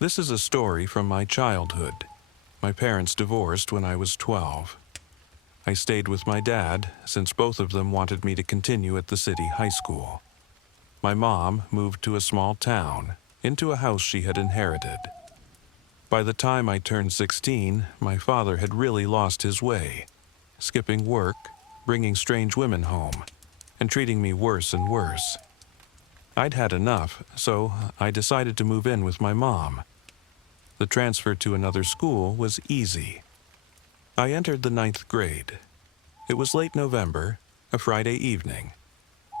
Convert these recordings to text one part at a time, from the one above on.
This is a story from my childhood. My parents divorced when I was 12. I stayed with my dad since both of them wanted me to continue at the city high school. My mom moved to a small town, into a house she had inherited. By the time I turned 16, my father had really lost his way, skipping work, bringing strange women home, and treating me worse and worse. I'd had enough, so I decided to move in with my mom. The transfer to another school was easy. I entered the 9th grade. It was late November, a Friday evening.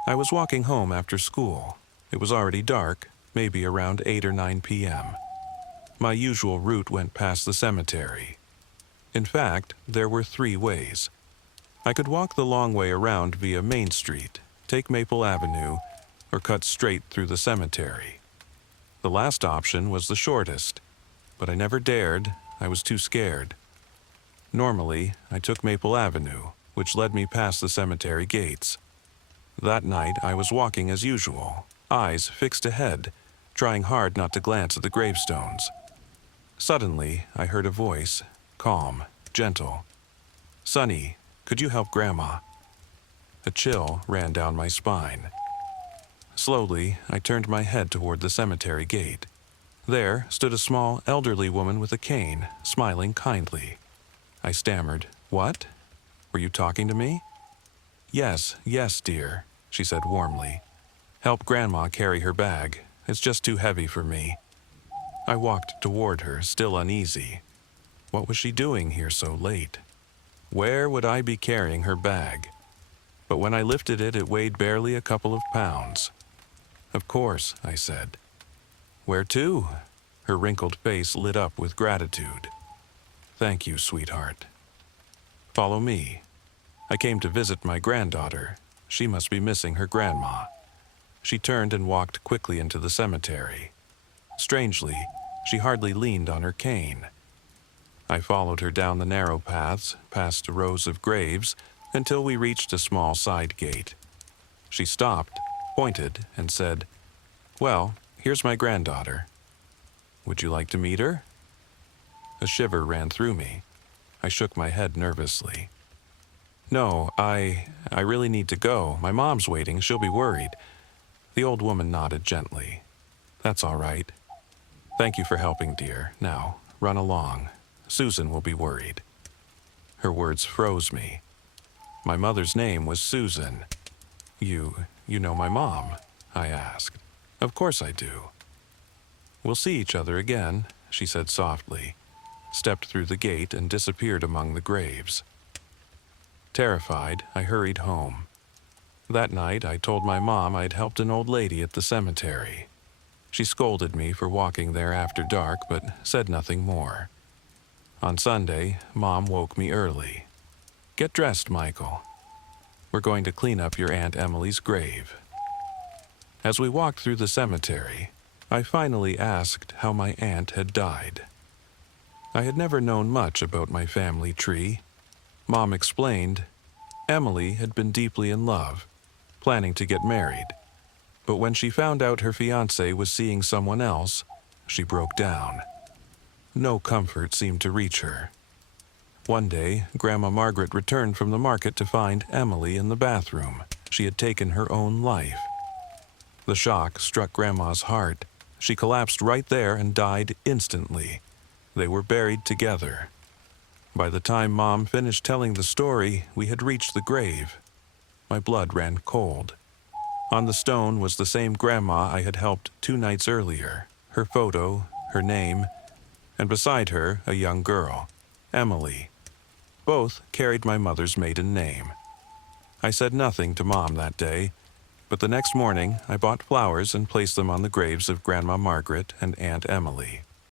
I was walking home after school. It was already dark, maybe around 8 or 9 p.m. My usual route went past the cemetery. In fact, there were 3 ways. I could walk the long way around via Main Street, take Maple Avenue, or cut straight through the cemetery. The last option was the shortest, but I never dared. I was too scared. Normally, I took Maple Avenue, which led me past the cemetery gates. That night, I was walking as usual, eyes fixed ahead, trying hard not to glance at the gravestones. Suddenly, I heard a voice, calm, gentle. "Sonny, could you help Grandma?" A chill ran down my spine. Slowly, I turned my head toward the cemetery gate. There stood a small, elderly woman with a cane, smiling kindly. I stammered, "What? Were you talking to me?" Yes, dear," she said warmly. "Help Grandma carry her bag. It's just too heavy for me." I walked toward her, still uneasy. What was she doing here so late? Where would I be carrying her bag? But when I lifted it, it weighed barely a couple of pounds. "Of course," I said. "Where to?" Her wrinkled face lit up with gratitude. "Thank you, sweetheart." "Follow me." I came to visit my granddaughter. She must be missing her grandma. She turned and walked quickly into the cemetery. Strangely, she hardly leaned on her cane. I followed her down the narrow paths, past rows of graves, until we reached a small side gate. She stopped, pointed, and said, "Well, here's my granddaughter. Would you like to meet her?" A shiver ran through me. I shook my head nervously. "No, I really need to go. My mom's waiting. She'll be worried." The old woman nodded gently. "That's all right. Thank you for helping, dear. Now, run along. Susan will be worried." Her words froze me. My mother's name was Susan. You know my mom?" I asked. "Of course I do." "We'll see each other again," she said softly, stepped through the gate and disappeared among the graves. Terrified, I hurried home. That night, I told my mom I'd helped an old lady at the cemetery. She scolded me for walking there after dark, but said nothing more. On Sunday, Mom woke me early. "Get dressed, Michael. We're going to clean up your Aunt Emily's grave." As we walked through the cemetery, I finally asked how my aunt had died. I had never known much about my family tree. Mom explained, Emily had been deeply in love, planning to get married. But when she found out her fiancé was seeing someone else, she broke down. No comfort seemed to reach her. One day, Grandma Margaret returned from the market to find Emily in the bathroom. She had taken her own life. The shock struck Grandma's heart. She collapsed right there and died instantly. They were buried together. By the time Mom finished telling the story, we had reached the grave. My blood ran cold. On the stone was the same grandma I had helped 2 nights earlier, her photo, her name, and beside her a young girl, Emily. Both carried my mother's maiden name. I said nothing to Mom that day, but the next morning I bought flowers and placed them on the graves of Grandma Margaret and Aunt Emily.